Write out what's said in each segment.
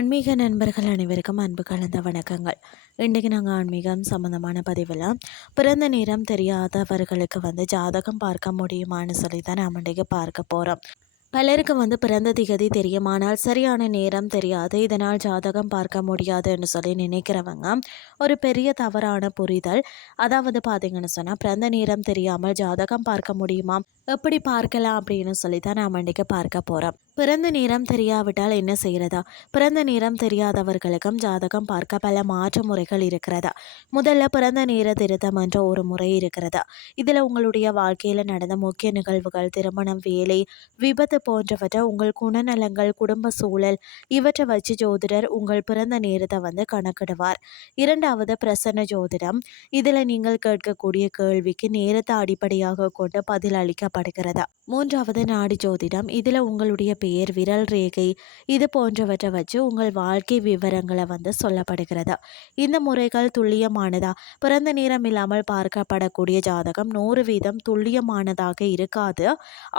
ஆன்மீக நண்பர்கள் அனைவருக்கும் அன்பு கலந்த வணக்கங்கள். இன்றைக்கு நாங்கள் ஆன்மீகம் சம்மந்தமான பதிவில் பிறந்த நேரம் தெரியாதவர்களுக்கு ஜாதகம் பார்க்க முடியுமான்னு சொல்லி தான் நாம் இன்றைக்கு பார்க்க போகிறோம். பலருக்கு பிறந்த திகதி தெரியும், ஆனால் சரியான நேரம் தெரியாது, இதனால் ஜாதகம் பார்க்க முடியாதுன்னு சொல்லி நினைக்கிறவங்க ஒரு பெரிய தவறான புரிதல். அதாவது பார்த்தீங்கன்னு சொன்னால், பிறந்த நேரம் தெரியாமல் ஜாதகம் பார்க்க முடியுமா, எப்படி பார்க்கலாம் அப்படின்னு சொல்லி தான் நாம் இன்றைக்கி பார்க்க போகிறோம். பிறந்த நேரம் தெரியாவிட்டால் என்ன செய்கிறதா? பிறந்த நேரம் தெரியாதவர்களுக்கும் ஜாதகம் பார்க்க பல மாற்று முறைகள் இருக்கிறதா? முதல்ல பிறந்த நேர திருத்தம் என்ற ஒரு முறை இருக்கிறதா. இதில் உங்களுடைய வாழ்க்கையில் நடந்த முக்கிய நிகழ்வுகள், திருமணம், வேலை, விபத்து போன்றவற்றை, உங்கள் குணநலங்கள், குடும்ப சூழல் இவற்றை வச்சு ஜோதிடர் உங்கள் பிறந்த நேரத்தை கணக்கிடுவார். இரண்டாவது பிரசன்ன ஜோதிடம். இதில் நீங்கள் கேட்கக்கூடிய கேள்விக்கு நேரத்தை அடிப்படையாக கொண்டு பதில் அளிக்கப்படுகிறதா. மூன்றாவது நாடி ஜோதிடம். இதில் உங்களுடைய பெயர், விரல் ரேகை இது போன்றவற்றை வச்சு உங்கள் வாழ்க்கை விவரங்களை சொல்லப்படுகிறதா. இந்த முறைகள் துல்லியமானதா? பிறந்த நேரம் இல்லாமல் பார்க்கப்படக்கூடிய ஜாதகம் 100% துல்லியமானதாக இருக்காது.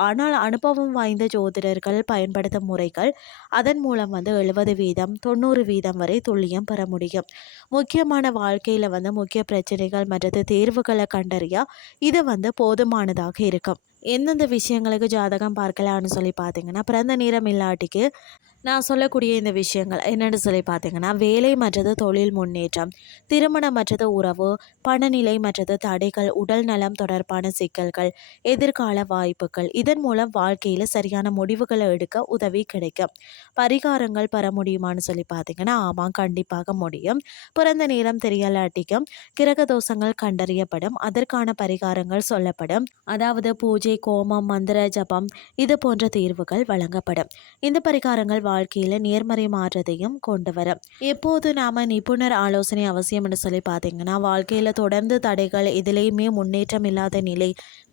ஆனால் அனுபவம் வாய்ந்த ஜோதிடர்கள் பயன்படுத்தும் முறைகள் அதன் மூலம் 70% 90% வரை துல்லியம் பெற முடியும். முக்கியமான வாழ்க்கையில் முக்கிய பிரச்சனைகள் மற்றது தேர்வுகளை கண்டறிய இது போதுமானதாக இருக்கும். எந்தெந்த விஷயங்களுக்கு ஜாதகம் பார்க்கலான்னு சொல்லி பார்த்தீங்கன்னா, பிறந்த நேரம் இல்லாட்டிக்கு நான் சொல்லக்கூடிய இந்த விஷயங்கள் என்னென்னு சொல்லி பார்த்தீங்கன்னா, வேலை மற்றது தொழில் முன்னேற்றம், திருமணம் மற்றது உறவு, பணநிலை மற்றது தடைகள், உடல் நலம் தொடர்பான சிக்கல்கள், எதிர்கால வாய்ப்புகள். இதன் மூலம் வாழ்க்கையில் சரியான முடிவுகளை எடுக்க உதவி கிடைக்கும். பரிகாரங்கள் பெற முடியுமான்னு சொல்லி பார்த்தீங்கன்னா, ஆமாம், கண்டிப்பாக முடியும். பிறந்த நேரம் தெரியலாட்டிக்கும் கிரக தோஷங்கள் கண்டறியப்படும், அதற்கான பரிகாரங்கள் சொல்லப்படும். அதாவது பூஜை, கோமம், மந்திர ஜபம் இது போன்ற தீர்வுகள் வழங்கப்படும். இந்த பரிகாரங்கள் வாழ்க்கையில் நேர்மறை மாற்றத்தையும் கொண்டு வரும். எப்போது நாம நிபுணர் ஆலோசனை அவசியம் என்று சொல்லி பார்த்தீங்கன்னா, வாழ்க்கையில் தொடர்ந்து தடைகள், எதிலையுமே முன்னேற்றம் இல்லாத நிலை,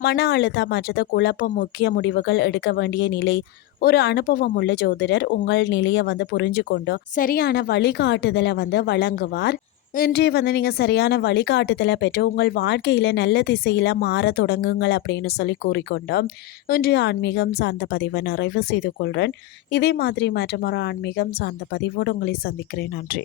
மன அழுத்தம் மற்றது குழப்பம், முக்கிய முடிவுகள் எடுக்க வேண்டிய நிலை, ஒரு அனுபவம் உள்ள ஜோதிடர் உங்கள் நிலையை புரிஞ்சு கொண்டு சரியான வழிகாட்டுதலை வழங்குவார். இன்றே நீங்கள் சரியான வழிகாட்டுதலை பெற்று உங்கள் வாழ்க்கையில் நல்ல திசையில் மாற தொடங்குங்கள் அப்படின்னு சொல்லி கூறிக்கொண்டோம். இன்றைய ஆன்மீகம் சார்ந்த பதிவை நிறைவு செய்து கொள்கிறேன். இதே மாதிரி மற்றொரு ஆன்மீகம் சார்ந்த பதிவோடு உங்களை சந்திக்கிறேன். நன்றி.